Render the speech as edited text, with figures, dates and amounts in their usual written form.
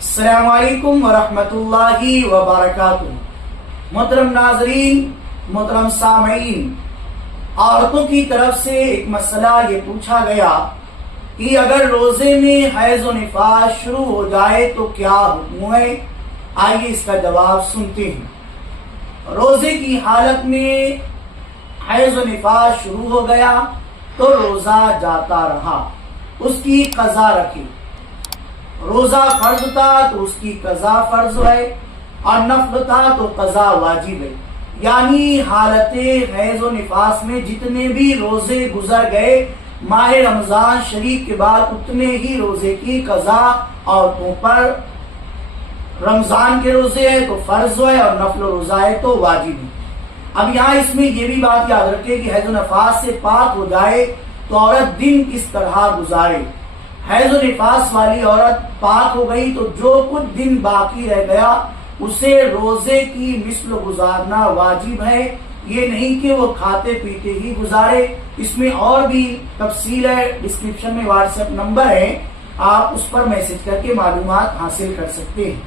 السلام علیکم ورحمۃ اللہ وبرکاتہ۔ محترم ناظرین، محترم سامعین، عورتوں کی طرف سے ایک مسئلہ یہ پوچھا گیا کہ اگر روزے میں حیض و نفاس شروع ہو جائے تو کیا حکم ہے؟ آئیے اس کا جواب سنتے ہیں۔ روزے کی حالت میں حیض و نفاس شروع ہو گیا تو روزہ جاتا رہا، اس کی قضا رکھی۔ روزہ فرض تھا تو اس کی قضا فرض ہے، اور نفل تھا تو قضا واجب ہے۔ یعنی حالت حیض و نفاس میں جتنے بھی روزے گزر گئے ماہ رمضان شریف کے بعد، اتنے ہی روزے کی قضا عورتوں پر۔ رمضان کے روزے ہے تو فرض ہے، اور نفل روزہ ہے تو واجب ہے۔ اب یہاں اس میں یہ بھی بات یاد رکھے کہ حیض و نفاس سے پاک ہو جائے تو عورت دن کس طرح گزارے۔ حیض و نفاس والی عورت پاک ہو گئی تو جو کچھ دن باقی رہ گیا اسے روزے کی مثل گزارنا واجب ہے، یہ نہیں کہ وہ کھاتے پیتے ہی گزارے۔ اس میں اور بھی تفصیل ہے، ڈسکرپشن میں واٹس ایپ نمبر ہے، آپ اس پر میسج کر کے معلومات حاصل کر سکتے ہیں۔